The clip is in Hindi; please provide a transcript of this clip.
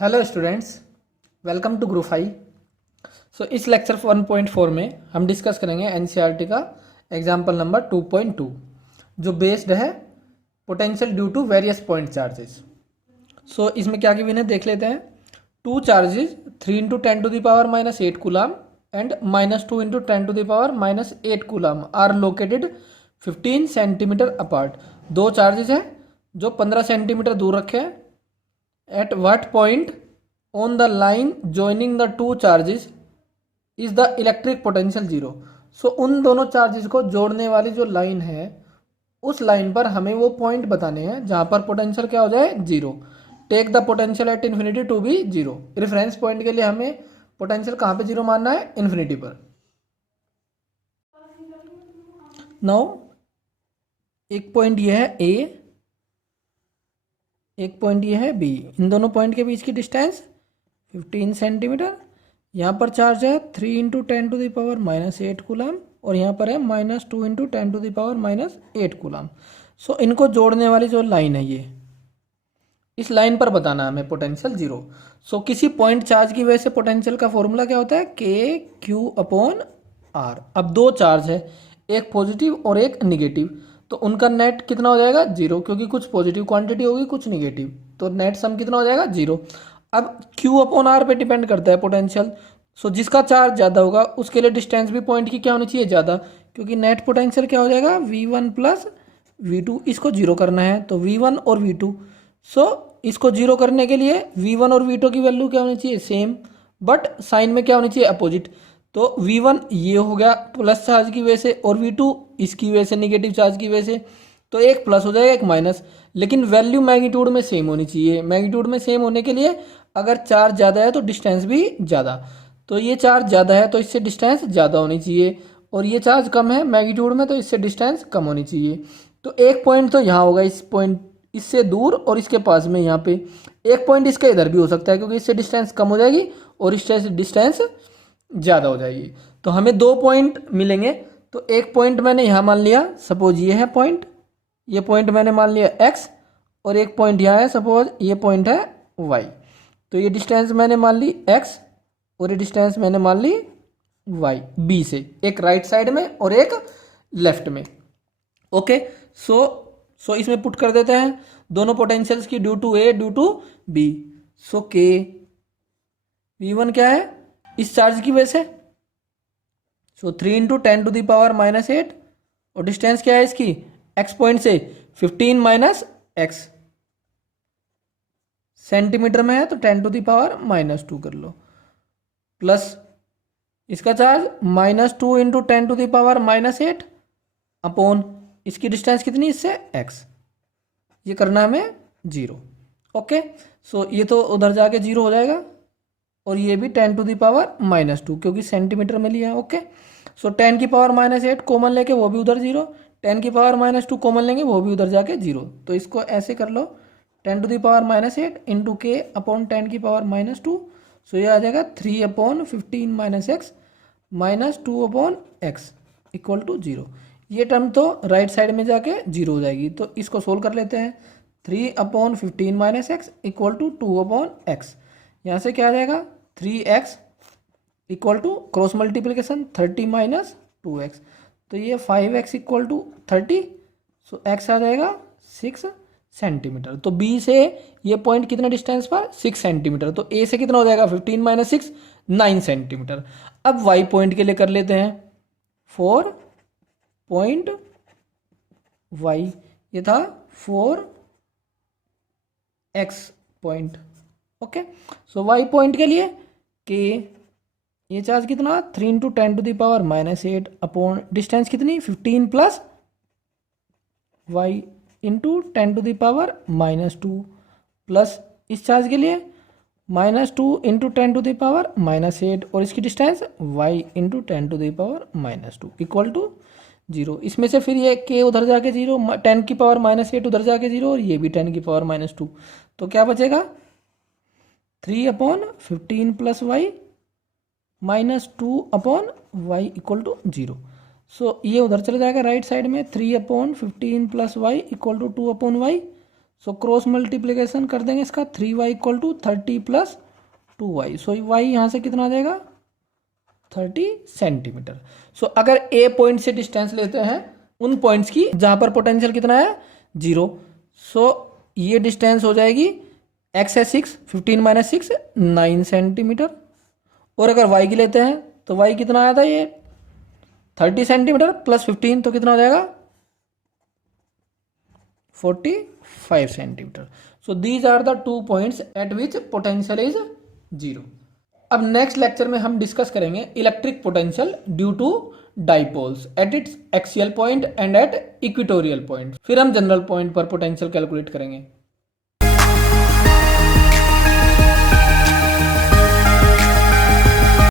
Hello students, welcome to group 5। इस लेक्चर 1.4 में हम डिस्कस करेंगे एनसीईआरटी का एग्जाम्पल नंबर 2.2 जो बेस्ड है potential due to various point charges. इसमें क्या गिवन है देख लेते हैं। Two charges 3 into 10⁻⁻8 coulomb and -2 into 10⁻⁻8 coulomb are located 15 centimetre apart. दो चार्जेस हैं जो 15 सेंटीमीटर दूर रखे हैं। At what point on the line joining the two charges is the electric potential zero? उन दोनों चार्जेस को जोड़ने वाली जो लाइन है उस लाइन पर हमें वो पॉइंट बताने हैं जहां पर पोटेंशियल क्या हो जाए, zero. Take the potential at infinity to be zero. Reference point के लिए हमें पोटेंशियल कहां पे जीरो मानना है, इन्फिनिटी पर। नाउ एक पॉइंट ये है ए, एक पॉइंट ये है बी। इन दोनों पॉइंट के बीच की डिस्टेंस 15 सेंटीमीटर। यहाँ पर चार्ज है 3 इंटू 10⁻⁻8 कूलाम और यहाँ पर है -2 इंटू 10⁻⁻8 कूलाम। इनको जोड़ने वाली जो लाइन है ये, इस लाइन पर बताना है हमें पोटेंशियल जीरो। किसी पॉइंट चार्ज की वजह से पोटेंशियल का फॉर्मूला क्या होता है, के क्यू अपॉन आर। अब दो चार्ज है, एक पॉजिटिव और एक निगेटिव, तो उनका नेट कितना हो जाएगा, जीरो, क्योंकि कुछ पॉजिटिव क्वांटिटी होगी कुछ निगेटिव, तो नेट सम कितना हो जाएगा, जीरो। अब Q अपॉन आर पे डिपेंड करता है पोटेंशियल। जिसका चार्ज ज़्यादा होगा उसके लिए डिस्टेंस भी पॉइंट की क्या होनी चाहिए, ज़्यादा, क्योंकि नेट पोटेंशियल क्या हो जाएगा, V1 प्लस V2। इसको जीरो करना है तो V1 और V2। इसको जीरो करने के लिए V1 और V2 की वैल्यू क्या होनी चाहिए, सेम, बट साइन में क्या होनी चाहिए, अपोजिट। तो V1 ये हो गया प्लस चार्ज की वजह से और V2 इसकी वजह से निगेटिव चार्ज की वजह से, तो एक प्लस हो जाएगा एक माइनस, लेकिन वैल्यू मैग्नीट्यूड में सेम होनी चाहिए। मैग्नीट्यूड में सेम होने के लिए अगर चार्ज ज़्यादा है तो डिस्टेंस भी ज़्यादा, तो ये चार्ज ज़्यादा है तो इससे डिस्टेंस ज़्यादा होनी चाहिए, और ये चार्ज कम है मैग्नीट्यूड में तो इससे डिस्टेंस कम होनी चाहिए। तो एक पॉइंट तो यहाँ होगा, इस पॉइंट इससे दूर और इसके पास में यहाँ पे एक पॉइंट इसका इधर भी हो सकता है, क्योंकि इससे डिस्टेंस कम हो जाएगी और इससे डिस्टेंस ज़्यादा हो जाएगी। तो हमें दो पॉइंट मिलेंगे। तो एक पॉइंट मैंने यहाँ मान लिया, सपोज ये है पॉइंट, ये पॉइंट मैंने मान लिया x, और एक पॉइंट यहाँ है, सपोज ये पॉइंट है y। तो ये डिस्टेंस मैंने मान ली x और ये डिस्टेंस मैंने मान ली y, b से, एक राइट साइड में और एक लेफ्ट में। ओके, सो इसमें पुट कर देते हैं दोनों पोटेंशियल्स की, due to A due to B. के V1 क्या है, इस चार्ज की वजह से, 3 इंटू 10⁻⁻8, और डिस्टेंस क्या है इसकी, x पॉइंट से 15 माइनस x, सेंटीमीटर में है तो 10⁻⁻2 कर लो, प्लस इसका चार्ज -2 इंटू 10⁻⁻8 अपॉन इसकी डिस्टेंस कितनी इससे, x, ये करना हमें जीरो। ओके, ये तो उधर जाके जीरो हो जाएगा, और ये भी 10⁻⁻2 क्योंकि सेंटीमीटर में लिया है। ओके, 10⁻⁻8 कॉमन लेके वो भी उधर जीरो, 10⁻⁻2 कॉमन लेंगे वो भी उधर जाके जीरो। तो इसको ऐसे कर लो, 10⁻⁻8 इंटू के अपॉन 10⁻⁻2। ये आ जाएगा 3 upon 15 minus x minus 2 upon x equal to zero. ये टर्म तो राइट साइड में जाके जीरो हो जाएगी, तो इसको सोल्व कर लेते हैं। 3 upon 15 minus x equal to 2 upon x. यहाँ से क्या आ जाएगा, 3x equal to cross multiplication 30 minus 2x, तो ये 5x इक्वल टू 30। x आ जाएगा 6 सेंटीमीटर। तो b से ये पॉइंट कितने डिस्टेंस पर, 6 सेंटीमीटर। तो a से कितना हो जाएगा, 15 माइनस 6, 9 सेंटीमीटर। अब y पॉइंट के लिए कर लेते हैं 4 पॉइंट y, ये था 4x point. Okay, y point के लिए कि ये चार्ज कितना, 3 इंटू 10⁻⁻8 अपॉन डिस्टेंस कितनी, 15 प्लस y इंटू 10⁻⁻2 प्लस इस चार्ज के लिए -2 इंटू 10⁻⁻8 और इसकी distance y into 10⁻⁻2 equal to zero. इसमें से फिर ये k उधर जाके जीरो, 10⁻⁻8 उधर जाके जीरो, और ये भी 10⁻⁻2, तो क्या बचेगा, 3 upon 15 plus y minus 2 upon y equal to zero. ये उधर चला जाएगा राइट साइड में, 3 upon 15 plus y equal to 2 upon y. So cross multiplication कर देंगे इसका, 3y equal to 30 plus 2y। So y यहाँ से कितना आ जाएगा 30 सेंटीमीटर। सो अगर ए पॉइंट से डिस्टेंस लेते हैं उन पॉइंट्स की जहाँ पर पोटेंशियल कितना है 0, सो ये डिस्टेंस हो जाएगी x है 6, 15 माइनस 6 9 सेंटीमीटर। और अगर y की लेते हैं तो y कितना आया था ये 30 सेंटीमीटर प्लस 15 तो कितना हो जाएगा 45 centimetre. So these are the 2 points at which potential is 0। अब नेक्स्ट लेक्चर में हम डिस्कस करेंगे electric potential due to dipoles at its axial point and at equatorial point. फिर हम जनरल पॉइंट पर पोटेंशियल कैलकुलेट करेंगे।